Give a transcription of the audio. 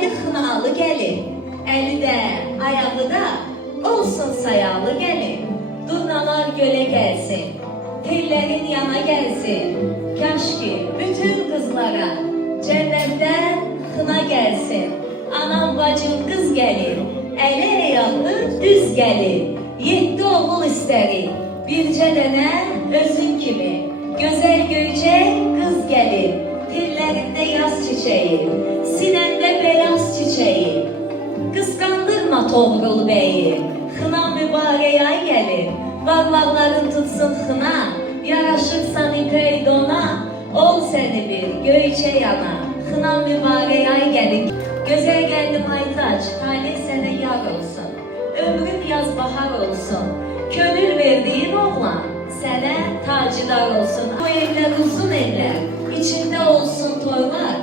Əli xınalı gəlin, əli də, ayağı da olsun sayalı gəlin. Durnalar gölə gəlsin, tellərin yana gəlsin. Kaş ki bütün qızlara cənnətdən xına gəlsin. Anam bacım qız gəlir, əli ayaqlı düz gəlir. 7 oğul istərik, bircə dənə özün kimi. Gözəl göycək qız gəlir, tellərində yaz çiçeği, sinəndə beyaz çiçeği. Qısqandırma Toğrul bəyi, xına mübarək ay gəlir. Varmaqların tutsun xına, yaraşırsan ipək dona. Ol səni bir göyçək ana, xına mübarək ay gəlir. Gözəl gəldim Aytaç, talih sənə yar olsun. Ömrün yaz bahar olsun. Könül verdiğin oğlan sənə tacıdar olsun. Bu evlər uzun evlər, içində olsun toylar.